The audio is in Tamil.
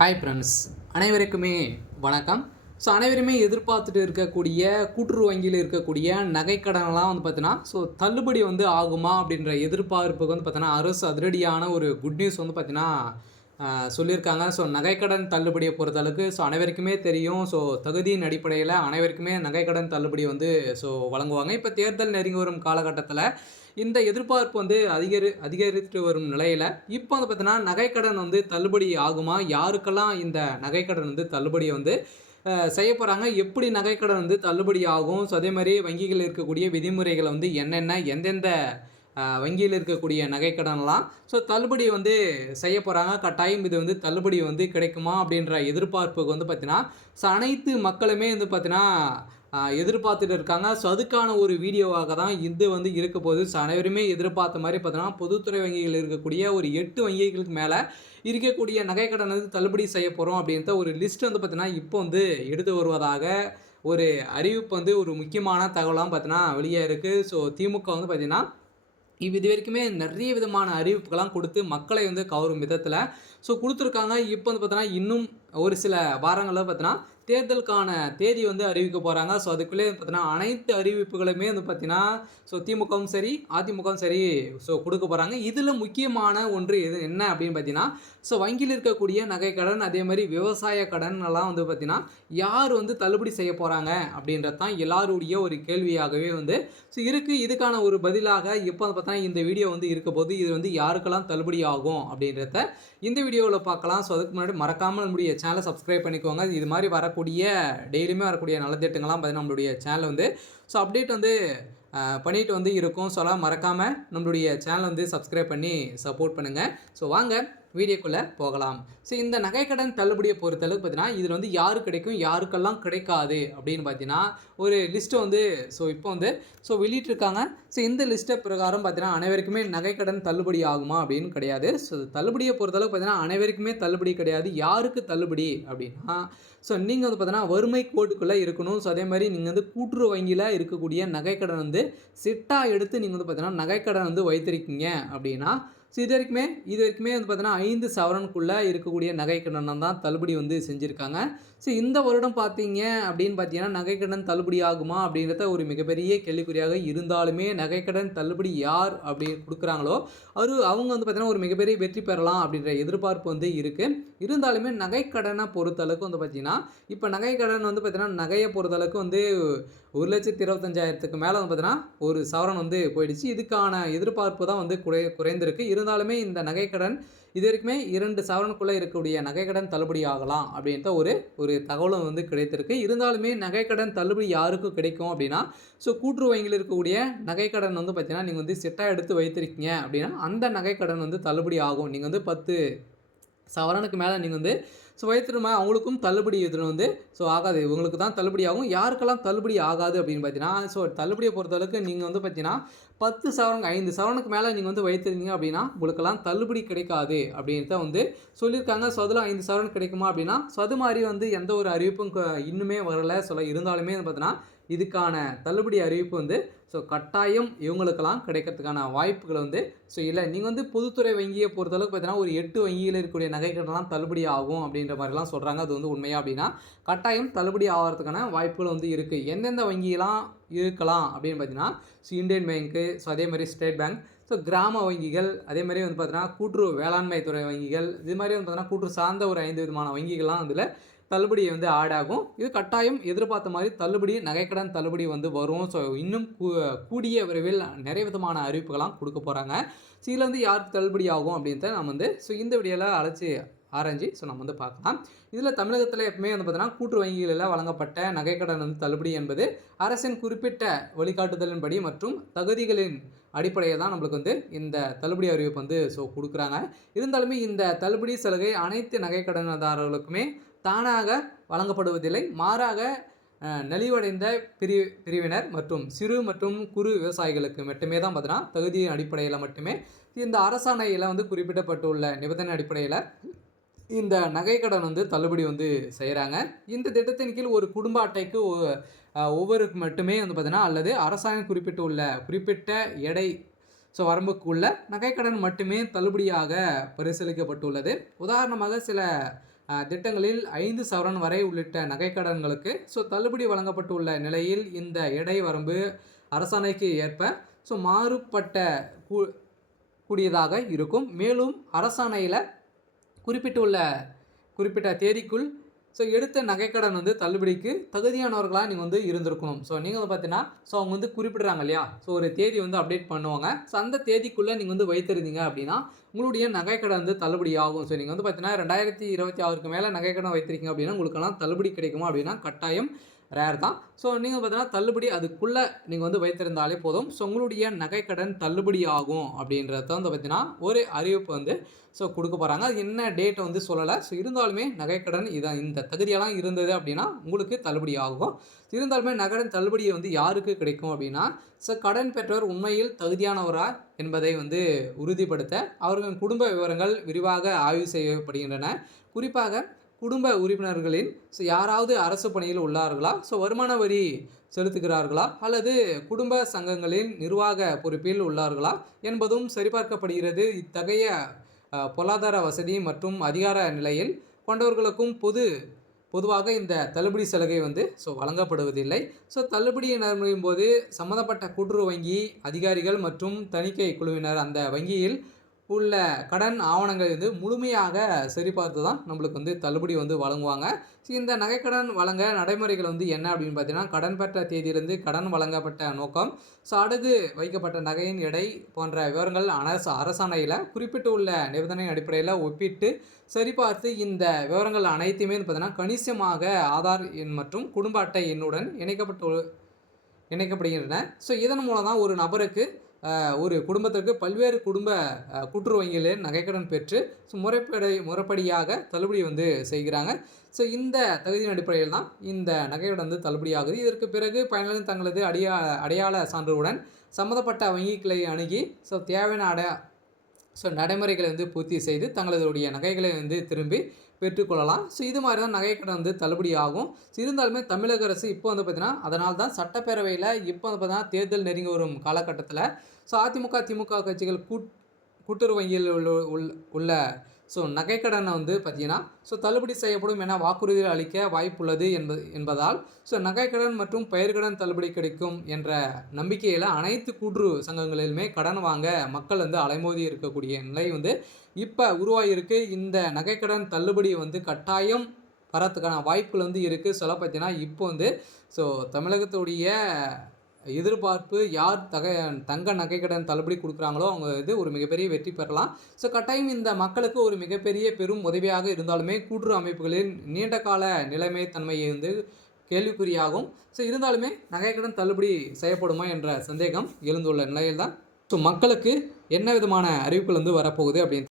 ஹாய் ஃப்ரெண்ட்ஸ், அனைவருக்குமே வணக்கம். அனைவருமே எதிர்பார்த்துட்டு இருக்கக்கூடிய கூட்டுறவு வங்கியில் இருக்கக்கூடிய நகைக்கடனெல்லாம் தள்ளுபடி ஆகுமா அப்படின்ற எதிர்பார்ப்புக்கு அரசு அதிரடியான ஒரு குட் நியூஸ் சொல்லியிருக்காங்க. நகைக்கடன் தள்ளுபடியை பொறுத்தளவுக்கு அனைவருக்குமே தெரியும். தகுதியின் அடிப்படையில் அனைவருக்குமே நகைக்கடன் தள்ளுபடி வழங்குவாங்க. இப்போ தேர்தல் நெருங்கி வரும் காலகட்டத்தில் இந்த எதிர்பார்ப்பு அதிகரித்து வரும் நிலையில, இப்போ நகைக்கடன் தள்ளுபடி ஆகுமா? யாருக்கெல்லாம் இந்த நகைக்கடன் தள்ளுபடி செய்ய போறாங்க? எப்படி நகைக்கடன் தள்ளுபடி ஆகும்? அதே மாரி வங்கிகள் இருக்கக்கூடிய விதிமுறைகள் என்னென்ன? எந்தெந்த வங்கியில் இருக்கக்கூடிய நகைக்கடன்லாம் தள்ளுபடி செய்ய போறாங்க. கட்டாயம் இது தள்ளுபடி கிடைக்குமா? அப்படின்ற எதிர்பார்ப்புக்கு அனைத்து மக்களுமே எதிர்பார்த்துட்டு இருக்காங்க. அதுக்கான ஒரு வீடியோவாக தான் இது இருக்க போகுது. அனைவருமே எதிர்பார்த்த மாரி பொதுத்துறை வங்கிகள் இருக்கக்கூடிய ஒரு 8 வங்கிகளுக்கு மேல இருக்கக்கூடிய நகைக்கடன் தள்ளுபடி செய்ய போறோம் அப்படின்ற ஒரு லிஸ்ட் இப்போ எடுத்து வருவதாக ஒரு அறிவிப்பு ஒரு முக்கியமான தகவலாம் வெளியே இருக்கு. திமுக இது வரைக்குமே நிறைய விதமான அறிவிப்புகள்லாம் கொடுத்து மக்களை கவரும் விதத்தில் கொடுத்துருக்காங்க. இப்போ இன்னும் ஒரு சில வாரங்களில் தேர்தலுக்கான தேதி அறிவிக்க போகிறாங்க. அதுக்குள்ளே அனைத்து அறிவிப்புகளுமே திமுகவும் சரி அதிமுகவும் சரி கொடுக்க போகிறாங்க. இதில் முக்கியமான ஒன்று என்ன அப்படின்னு பார்த்தீங்கன்னா, வங்கியில் இருக்கக்கூடிய நகைக்கடன் அதே மாதிரி விவசாய கடன் எல்லாம் யார் தள்ளுபடி செய்ய போகிறாங்க அப்படின்றது தான் எல்லாருடைய ஒரு கேள்வியாகவே இருக்குது. இதுக்கான ஒரு பதிலாக இப்போ இந்த வீடியோ இருக்க போது இது யாருக்கெல்லாம் தள்ளுபடி ஆகும் அப்படின்றத இந்த வீடியோவில் பார்க்கலாம். அதுக்கு முன்னாடி மறக்காமல் நம்மளுடைய சேனலை சப்ஸ்கிரைப் பண்ணிக்கோங்க. இது மாதிரி வரக்கூடிய டெய்லியுமே வரக்கூடிய நலத்திட்டங்கள்லாம் நம்மளுடைய சேனல் அப்டேட் பண்ணிட்டு இருக்கும். மறக்காமல் நம்மளுடைய சேனல் சப்ஸ்கிரைப் பண்ணி சப்போர்ட் பண்ணுங்கள். வாங்க வீடியோக்குள்ளே போகலாம். இந்த நகைக்கடன் தள்ளுபடியை பொறுத்தளவுக்கு பார்த்தீங்கன்னா, இதில் யாரு கிடைக்கும் யாருக்கெல்லாம் கிடைக்காது அப்படின்னு பார்த்தீங்கன்னா ஒரு லிஸ்ட்டு இப்போ வெளியிட்டிருக்காங்க. இந்த லிஸ்ட்டை பிரகாரம் பார்த்தீங்கன்னா அனைவருக்குமே நகைக்கடன் தள்ளுபடி ஆகுமா அப்படின்னு கிடையாது. தள்ளுபடியை பொறுத்தளவுக்கு பார்த்தீங்கன்னா அனைவருக்குமே தள்ளுபடி கிடையாது. யாருக்கு தள்ளுபடி அப்படின்னா நீங்கள் பார்த்தீங்கன்னா வறுமை கோட்டுக்குள்ளே இருக்கணும். அதே மாதிரி நீங்கள் கூட்டுறவு வங்கியில் இருக்கக்கூடிய நகைக்கடன் சிட்டா எடுத்து நீங்கள் பார்த்தீங்கன்னா நகைக்கடன் வைத்திருக்கீங்க அப்படின்னா இது வரைக்குமே பார்த்தீங்கன்னா 5 சவரனுக்குள்ளே இருக்கக்கூடிய நகைக்கடன் தான் தள்ளுபடி செஞ்சுருக்காங்க. இந்த வருடம் பார்த்தீங்க அப்படின்னு பார்த்தீங்கன்னா நகைக்கடன் தள்ளுபடி ஆகுமா அப்படின்றத ஒரு மிகப்பெரிய கேள்விக்குறியாக இருந்தாலுமே நகைக்கடன் தள்ளுபடி யார் அப்படி கொடுக்குறாங்களோ அவங்க பார்த்தீங்கன்னா ஒரு மிகப்பெரிய வெற்றி பெறலாம் அப்படின்ற எதிர்பார்ப்பு இருக்குது. இருந்தாலுமே நகைக்கடனை பொறுத்தளவுக்கு பார்த்தீங்கன்னா இப்போ நகைக்கடன் பார்த்தீங்கன்னா நகையை பொறுத்தளவுக்கு 1,25,000க்கு மேலே பார்த்தீங்கன்னா ஒரு சவரன் போயிடுச்சு. இதுக்கான எதிர்பார்ப்பு தான் குறைந்திருக்கு. இருந்தாலுமே இந்த நகைக்கடன் இது வரைக்குமே 2 சவரனுக்குள்ளே இருக்கக்கூடிய நகைக்கடன் தள்ளுபடி ஆகலாம் அப்படின்ற ஒரு தகவலும் கிடைத்திருக்கு. இருந்தாலுமே நகைக்கடன் தள்ளுபடி யாருக்கு கிடைக்கும் அப்படின்னா கூட்டுறவு வங்கியில் இருக்கக்கூடிய நகைக்கடன் பார்த்தீங்கன்னா நீங்கள் சிட்டா எடுத்து வைத்திருக்கீங்க அப்படின்னா அந்த நகைக்கடன் தள்ளுபடி ஆகும். நீங்கள் 10 சவரனுக்கு மேலே நீங்கள் வைத்திருமா அவங்களுக்கும் தள்ளுபடி இதில் ஆகாது. இவங்களுக்கு தான் தள்ளுபடி ஆகும். யாருக்கெல்லாம் தள்ளுபடி ஆகாது அப்படின்னு பார்த்தீங்கன்னா தள்ளுபடியை பொறுத்தளவுக்கு நீங்கள் பார்த்தீங்கன்னா 10 சவரன் 5 சவரனுக்கு மேலே நீங்கள் வைத்திருந்தீங்க அப்படின்னா உங்களுக்கெல்லாம் தள்ளுபடி கிடைக்காது அப்படின்றத சொல்லியிருக்காங்க. அதில் 5 சவரன் கிடைக்குமா அப்படின்னா அது மாதிரி எந்த ஒரு அறிவிப்பும் இன்னுமே வரலை. இருந்தாலுமே பார்த்தீங்கன்னா இதுக்கான தள்ளுபடி அறிவிப்பு கட்டாயம் இவங்களுக்கெல்லாம் கிடைக்கிறதுக்கான வாய்ப்புகள் இல்லை. நீங்கள் பொதுத்துறை வங்கியை பொறுத்தளவுக்கு பார்த்தீங்கன்னா ஒரு 8 வங்கியில் இருக்கக்கூடிய நகைக்கடன்லாம் தள்ளுபடி ஆகும் அப்படின்ற மாதிரிலாம் சொல்கிறாங்க. அது உண்மையா அப்படின்னா கட்டாயம் தள்ளுபடி ஆகிறதுக்கான வாய்ப்புகள் இருக்குது. எந்தெந்த வங்கியெல்லாம் இருக்கலாம் அப்படின்னு பார்த்தீங்கன்னா இந்தியன் பேங்க்கு, அதே மாதிரி ஸ்டேட் பேங்க், கிராம வங்கிகள், அதே மாதிரி பார்த்தீங்கன்னா கூட்டுறவு வேளாண்மை துறை வங்கிகள், இது மாதிரி பார்த்தீங்கன்னா கூட்டுறவு சார்ந்த ஒரு 5 விதமான வங்கிகள்லாம் அதில் தள்ளுபடி ஆட் ஆகும். இது கட்டாயம் எதிர்பார்த்த மாதிரி தள்ளுபடி நகைக்கடன் தள்ளுபடி வரும். இன்னும் கூடிய விரைவில் நிறைய விதமான அறிவிப்புகள்லாம் கொடுக்க போகிறாங்க. இதில் யாருக்கு தள்ளுபடி ஆகும் அப்படின்றத நம்ம இந்த வீடியோவில் ஆராய்ச்சி நம்ம பார்க்கலாம். இதில் தமிழகத்தில் எப்பவுமே பார்த்தீங்கன்னா கூட்டுறவு வங்கிகளில் வழங்கப்பட்ட நகைக்கடன் தள்ளுபடி என்பது அரசின் குறிப்பிட்ட வழிகாட்டுதலின்படி மற்றும் தகுதிகளின் அடிப்படையில் தான் நம்மளுக்கு இந்த தள்ளுபடி அறிவிப்பு கொடுக்குறாங்க. இருந்தாலுமே இந்த தள்ளுபடி சலுகை அனைத்து நகைக்கடனதாரர்களுக்குமே தானாக வழங்கப்படுவதில்லை. மாறாக நலிவடைந்த பிரிவினர் மற்றும் சிறு மற்றும் குறு விவசாயிகளுக்கு மட்டுமே தான் பார்த்தீங்கன்னா தகுதியின் அடிப்படையில் மட்டுமே இந்த அரசாணையில் குறிப்பிடப்பட்டுள்ள நிபந்தனை அடிப்படையில் இந்த நகைக்கடன் தள்ளுபடி செய்கிறாங்க. இந்த திட்டத்தின் கீழ் ஒரு குடும்ப அட்டைக்கு ஒவ்வொருக்கு மட்டுமே பார்த்தீங்கன்னா அல்லது அரசாங்கம் குறிப்பிட்ட எடை வரம்புக்குள்ள நகைக்கடன் மட்டுமே தள்ளுபடியாக பரிசீலிக்கப்பட்டுள்ளது. உதாரணமாக சில திட்டங்களில் 5 சவரன் வரை உள்ளிட்ட நகைக்கடன்களுக்கு தள்ளுபடி வழங்கப்பட்டுள்ள நிலையில் இந்த எடை வரம்பு அரசாணைக்கு ஏற்ப மாறுபட்ட கூடியதாக இருக்கும். மேலும் அரசாணையில் குறிப்பிட்ட தேதிக்குள் எடுத்த நகைக்கடன் தள்ளுபடிக்கு தகுதியானவர்களாக நீங்கள் இருந்திருக்கணும். நீங்கள் பார்த்தீங்கன்னா அவங்க குறிப்பிடுறாங்க இல்லையா, ஒரு தேதி அப்டேட் பண்ணுவாங்க. அந்த தேதிக்குள்ளே நீங்கள் வைத்திருந்தீங்க அப்படின்னா உங்களுடைய நகைக்கடன் தள்ளுபடி ஆகும். நீங்கள் பார்த்தீங்கன்னா 2026க்கு மேலே நகைக்கடன் வைத்திருக்கீங்க அப்படின்னா உங்களுக்கெல்லாம் தள்ளுபடி கிடைக்குமா அப்படின்னா கட்டாயம் ரேர் தான். நீங்கள் பார்த்தீங்கன்னா தள்ளுபடி அதுக்குள்ளே நீங்கள் வைத்திருந்தாலே போதும். உங்களுடைய நகைக்கடன் தள்ளுபடி ஆகும் அப்படின்றத பார்த்தீங்கன்னா ஒரு அறிவிப்பு கொடுக்க போகிறாங்க. அது என்ன டேட் சொல்லலை. இருந்தாலுமே நகைக்கடன் இந்த தகுதியெல்லாம் இருந்தது அப்படின்னா உங்களுக்கு தள்ளுபடி ஆகும். இருந்தாலுமே நகைக்கடன் தள்ளுபடியை யாருக்கு கிடைக்கும் அப்படின்னா கடன் பெற்றவர் உண்மையில் தகுதியானவரா என்பதை உறுதிப்படுத்த அவர்களின் குடும்ப விவரங்கள் விரிவாக ஆய்வு செய்யப்படுகின்றன. குறிப்பாக குடும்ப உறுப்பினர்களின் யாராவது அரசு பணியில் உள்ளார்களா, வருமான வரி செலுத்துகிறார்களா அல்லது குடும்ப சங்கங்களின் நிர்வாக பொறுப்பில் உள்ளார்களா என்பதும் சரிபார்க்கப்படுகிறது. இத்தகைய பொருளாதார வசதி மற்றும் அதிகார நிலையில் கொண்டவர்களுக்கும் பொதுவாக இந்த தள்ளுபடி சலுகை வழங்கப்படுவதில்லை. தள்ளுபடி நடைமுறையும் போது சம்மந்தப்பட்ட கூட்டுறவு வங்கி அதிகாரிகள் மற்றும் தணிக்கை குழுவினர் அந்த வங்கியில் உள்ள கடன் ஆவணங்கள் முழுமையாக சரிபார்த்து தான் நம்மளுக்கு தள்ளுபடி வழங்குவாங்க. இந்த நகைக்கடன் வழங்க நடைமுறைகள் என்ன அப்படின்னு பார்த்தீங்கன்னா, கடன் பெற்ற தேதியிலிருந்து கடன் வழங்கப்பட்ட நோக்கம், அடகு வைக்கப்பட்ட நகையின் எடை போன்ற விவரங்கள் அரசாணையில் குறிப்பிட்டுள்ள நிபந்தனை அடிப்படையில் ஒப்பிட்டு சரிபார்த்து இந்த விவரங்கள் அனைத்துமே பார்த்தீங்கன்னா கணிசமாக ஆதார் எண் மற்றும் குடும்ப அட்டை எண்ணுடன் இணைக்கப்படுகின்றன. இதன் மூலம் தான் ஒரு நபருக்கு ஒரு குடும்பத்திற்கு பல்வேறு குடும்ப கூட்டுறவு வங்கிகளில் நகைக்கடன் பெற்று முறைப்படியாக தள்ளுபடி செய்கிறாங்க. இந்த தகுதியின் அடிப்படையில் தான் இந்த நகைக்கடன் தள்ளுபடி ஆகுது. இதற்கு பிறகு பயனாளிகள் தங்களது அடையாள சான்றுடன் சம்மந்தப்பட்ட வங்கிகளை அணுகி தேவையான நடைமுறைகளை பூர்த்தி செய்து தங்களுடைய நகைகளை திரும்பி பெற்றுக்கொள்ளலாம். இது மாதிரி தான் நகைக்கடன் தள்ளுபடி ஆகும். இருந்தாலுமே தமிழக அரசு இப்போ பார்த்தீங்கன்னா அதனால தான் சட்டப்பேரவையில் இப்போ பார்த்தீங்கன்னா தேர்தல் நெருங்கி வரும் காலகட்டத்தில் அதிமுக திமுக கட்சிகள் கூட்டுறவு வங்கியில் உள்ள நகைக்கடனை பார்த்தீங்கன்னா தள்ளுபடி செய்யப்படும் என வாக்குறுதிகள் அளிக்க வாய்ப்புள்ளது என்பதால் நகைக்கடன் மற்றும் பயிர்க்கடன் தள்ளுபடி கிடைக்கும் என்ற நம்பிக்கையில் அனைத்து கூட்டுறவு சங்கங்களிலுமே கடன் வாங்க மக்கள் அலைமோதி இருக்கக்கூடிய நிலை இப்போ உருவாகியிருக்கு. இந்த நகைக்கடன் தள்ளுபடி கட்டாயம் வரத்துக்கான வாய்ப்புகள் இருக்குது. சொல்ல பார்த்தீங்கன்னா இப்போ தமிழகத்துடைய எதிர்பார்ப்பு யார் தங்க நகைக்கடன் தள்ளுபடி கொடுக்குறாங்களோ அவங்க ஒரு மிகப்பெரிய வெற்றி பெறலாம். கட்டாயம் இந்த மக்களுக்கு ஒரு மிகப்பெரிய பெரும் உதவியாக இருந்தாலுமே கூட்டுறவு அமைப்புகளின் நீண்ட கால நிலைமை தன்மையை கேள்விக்குறியாகும். இருந்தாலுமே நகைக்கடன் தள்ளுபடி செய்யப்படுமா என்ற சந்தேகம் எழுந்துள்ள நிலையில் தான் மக்களுக்கு என்ன விதமான அறிவிப்புகள் வரப்போகுது அப்படின்னு